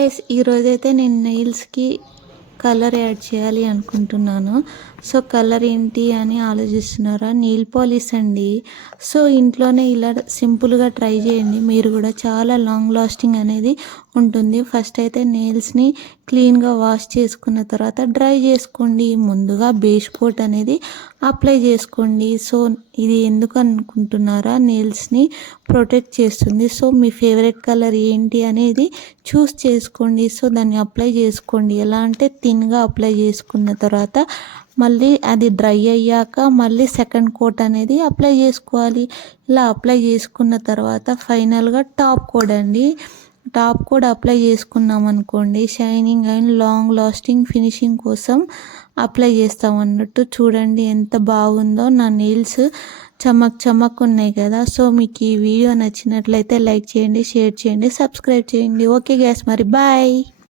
Guys ఈరోజైతే నేను నెయిల్స్కి colour add చేయాలి అనుకుంటున్నాను. సో కలర్ ఏంటి అని ఆలోచిస్తున్నారా? నెయిల్ పాలిష్ అండి. సో ఇంట్లోనే ఇలా సింపుల్గా ట్రై చేయండి, మీరు కూడా చాలా లాంగ్ లాస్టింగ్ అనేది ఉంటుంది. ఫస్ట్ అయితే నెయిల్స్ని క్లీన్గా వాష్ చేసుకున్న తర్వాత డ్రై చేసుకోండి. ముందుగా బేస్ కోట్ అనేది అప్లై చేసుకోండి. సో ఇది ఎందుకు అనుకుంటున్నారా? నెయిల్స్ని ప్రొటెక్ట్ చేస్తుంది. సో మీ ఫేవరెట్ కలర్ ఏంటి అనేది చూస్ చేసుకోండి. సో దాన్ని అప్లై చేసుకోండి. ఎలా అంటే థిన్గా అప్లై చేసుకున్న తర్వాత మళ్ళీ అది డ్రై అయ్యాక మళ్ళీ సెకండ్ కోట్ అనేది అప్లై చేసుకోవాలి. ఇలా అప్లై చేసుకున్న తర్వాత ఫైనల్గా టాప్ కోట్ అండి. టాప్ కోట్ అప్లై చేసుకున్నాం అనుకోండి, shining and long lasting finishing కోసం అప్లై చేస్తాం అన్నట్టు. చూడండి ఎంత బాగుందో, నా నెయిల్స్ చమక్ ఉన్నాయి కదా. సో మీకు ఈ వీడియో నచ్చినట్లయితే లైక్ చేయండి, షేర్ చేయండి, సబ్స్క్రైబ్ చేయండి. ఓకే గ్యాస్, మరి బాయ్.